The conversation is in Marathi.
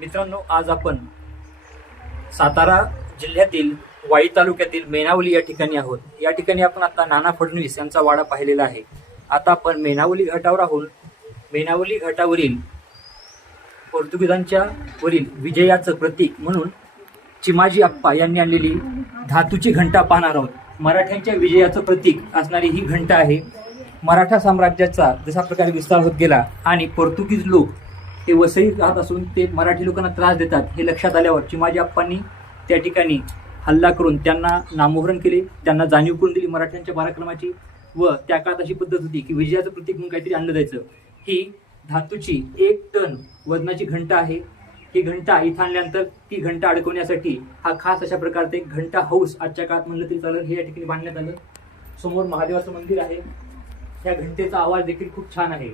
मित्रांनो आज आपण सातारा जिल्ह्यातील वाई तालुक्यातील मेनावली या ठिकाणी आहोत. या ठिकाणी आपण आता नाना फडणवीस यांचा वाडा पाहिलेला आहे. आता आपण मेनावली घाटावर आहोत. मेनावली घाटावरील पोर्तुगीजांच्या वरील विजयाचं प्रतीक म्हणून चिमाजी आप्पा यांनी आणलेली धातूची घंटा पाहणार आहोत. मराठ्यांच्या विजयाचं प्रतीक असणारी ही घंटा आहे. मराठा साम्राज्याचा जशा प्रकारे विस्तार होत गेला आणि पोर्तुगीज लोक ते वसईत राहत असून ते मराठी लोकांना त्रास देतात हे लक्षात आल्यावर चिमाजी आप्पांनी त्या ठिकाणी हल्ला करून त्यांना नामोहरण केले त्यांना जाणीव करून दिली मराठ्यांच्या पराक्रमाची व त्या काळात अशी पद्धत होती की विजयाचं प्रतीक म्हणून काहीतरी आणलं जायचं. ही धातूची एक टन वजनाची घंटा आहे. ही घंटा इथं आणल्यानंतर ती घंटा अडकवण्यासाठी हा खास अशा प्रकारचा एक घंटा हाऊस आजच्या काळात म्हणलं तरी चालेल हे या ठिकाणी बांधण्यात आलं. समोर महादेवाचं मंदिर आहे. या घंटेचा आवाज देखील खूप छान आहे.